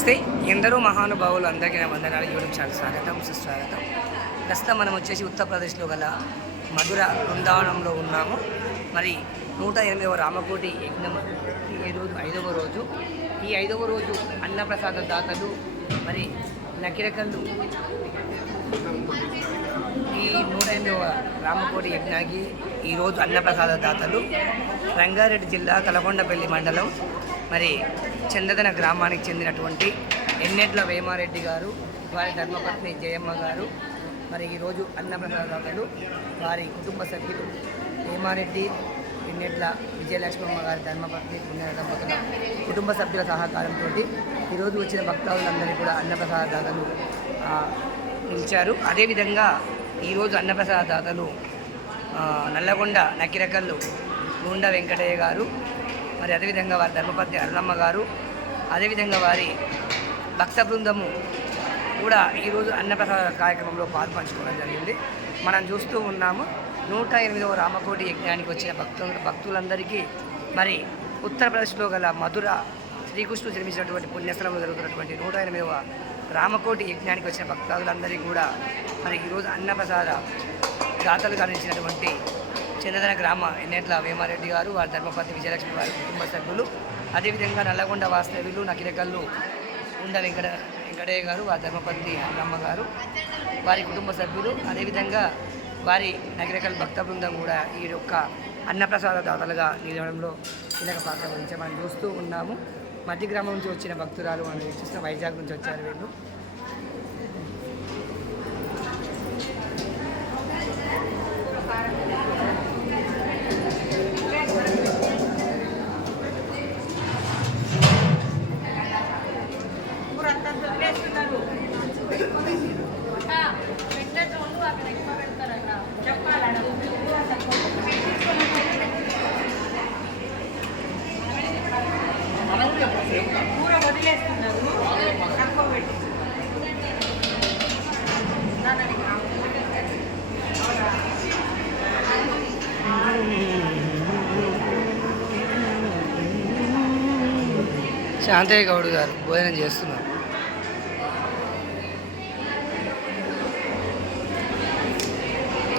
నమస్తే. ఎందరో మహానుభావులు అందరికీ నా వందనాలు. యూట్యూబ్ ఛానల్ స్వాగతం, సుస్వాగతం. ప్రస్తుతం మనం వచ్చేసి ఉత్తరప్రదేశ్లో గల మధుర బృందావనంలో ఉన్నాము. మరి 108వ రామకోటి యజ్ఞం ఈ రోజు 5వ రోజు. ఈ 5వ రోజు అన్నప్రసాద దాతలు మరి నకిరకల్లు ఈ 108వ రామకోటి యజ్ఞానికి ఈరోజు అన్నప్రసాద దాతలు రంగారెడ్డి జిల్లా కలకొండపల్లి మండలం మరి చందదన గ్రామానికి చెందినటువంటి ఎన్నెట్ల వేమారెడ్డి గారు, వారి ధర్మపత్ని జయమ్మ గారు. మరి ఈరోజు అన్నప్రసాద దాతలు వారి కుటుంబ సభ్యులు వేమారెడ్డి ఎన్నెట్ల విజయలక్ష్మమ్మ గారి ధర్మపత్ని పుణ్యదంపతుల కుటుంబ సభ్యుల సహకారంతో ఈరోజు వచ్చిన భక్తాదులందరినీ కూడా అన్నప్రసాద దాతలు పిలిచారు. అదేవిధంగా ఈరోజు అన్నప్రసాద దాతలు నల్లగొండ నకిరకల్లు గుండ వెంకటయ్య గారు, మరి అదేవిధంగా వారి ధర్మపత్ని అరుణమ్మ గారు, అదేవిధంగా వారి భక్త బృందము కూడా ఈరోజు అన్నప్రసాద కార్యక్రమంలో పాల్పంచుకోవడం జరిగింది. మనం చూస్తూ ఉన్నాము 108వ రామకోటి యజ్ఞానికి వచ్చిన భక్తులందరికీ మరి ఉత్తరప్రదేశ్లో గల మధుర శ్రీకృష్ణుడు జన్మించినటువంటి పుణ్యస్థలంలో జరుగుతున్నటువంటి 108వ రామకోటి యజ్ఞానికి వచ్చిన భక్తులందరికీ కూడా మరి ఈరోజు అన్నప్రసాద దాతలుగా నిలిచినటువంటి చందదన గ్రామ ఎన్నెట్ల వేమారెడ్డి గారు, వారి ధర్మపతి విజయలక్ష్మి వారి కుటుంబ సభ్యులు, అదేవిధంగా నల్లగొండ వాస్తవ్యులు నకిరకల్లు ఉండ వెంకటయ్య గారు, వారి ధర్మపతి అన్నమ్మ గారు, వారి కుటుంబ సభ్యులు, అదేవిధంగా వారి నకిరకల్ భక్త బృందం కూడా ఈ యొక్క అన్నప్రసాద దాతలుగా నిలవడంలో కీలక పాత్ర వహించి మనం చూస్తూ ఉన్నాము. మధ్య గ్రామం నుంచి వచ్చిన భక్తురాలు మనం చూసిన వైజాగ్ నుంచి వచ్చారు వీళ్ళు. శాంతయ్య గౌడ్ గారు భోజనం చేస్తున్నారు.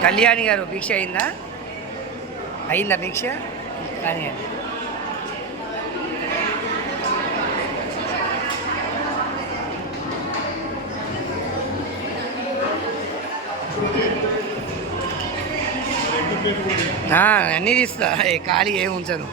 కళ్యాణి గారు భిక్ష అయిందా భిక్ష కానీ అండి. అన్నీ తీస్తా, ఖాళీ ఏమి ఉంచను.